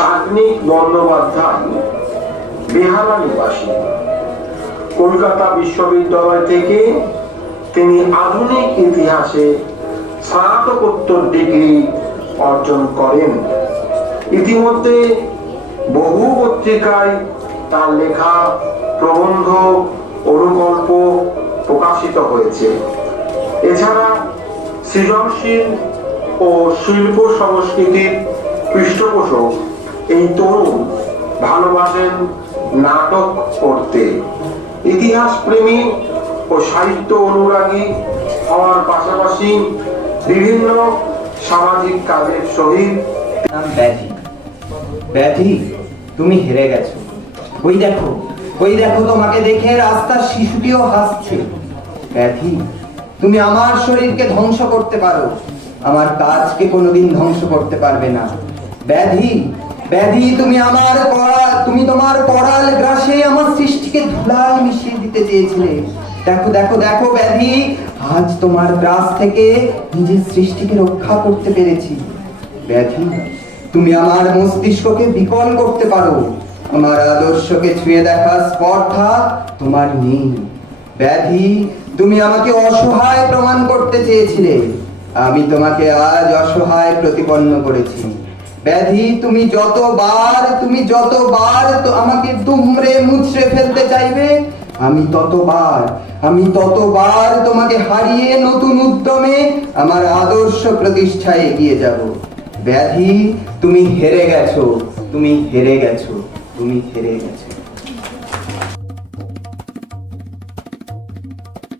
শাগনিক বন্দ্যোপাধ্যায় বেহালা নিবাসী। কলকাতা বিশ্ববিদ্যালয় থেকে তিনি আধুনিক ইতিহাসে স্নাতকোত্তর ডিগ্রি অর্জন করেন। ইতিমধ্যে বহু পত্রিকায় তার লেখা প্রবন্ধ, অনুকল্প প্রকাশিত হয়েছে। এছাড়া সৃজনশীল ও শিল্প সংস্কৃতির পৃষ্ঠপোষক এই তরুণ ভালোবাসেন নাটক করতে। ইতিহাস প্রেমী ও সাহিত্য অনুরাগী হওয়ার পাশাপাশি বিভিন্ন সামাজিক কাজের সহিত ব্যাধি, তুমি হেরে গেছো। ওই দেখো তোমাকে দেখে রাস্তার শিশুটিও হাসছে। ব্যাধি, তুমি আমার শরীরকে ধ্বংস করতে পারো, আমার কাজকে কোনোদিন ধ্বংস করতে পারবে না। ব্যাধি, তুমি তোমার করাল গ্রাসে আমার সৃষ্টিকে ধুলায় মিশিয়ে দিতে চেয়েছিলে। দেখো ব্যাধি, আজ তোমার গ্রাস থেকে নিজের সৃষ্টিকে রক্ষা করতে পেরেছি। ব্যাধি, তুমি আমার মস্তিষ্ককে বিকল করতে পারো, আমার আদর্শকে ছুঁয়ে দেখা স্পর্ধা তোমার নেই। ব্যাধি, তুমি আমাকে অসহায় প্রমাণ করতে চেয়েছিলে, আমি তোমাকে আজ অসহায় প্রতিপন্ন করেছি। ব্যাধি, তুমি যতবার আমাকে দুমড়ে মুচড়ে ফেলতে চাইবে, আমি ততবার তোমাকে হারিয়ে নতুন উদ্যমে আমার আদর্শ প্রতিষ্ঠায় এগিয়ে যাব। ব্যাধি, তুমি হেরে গেছো।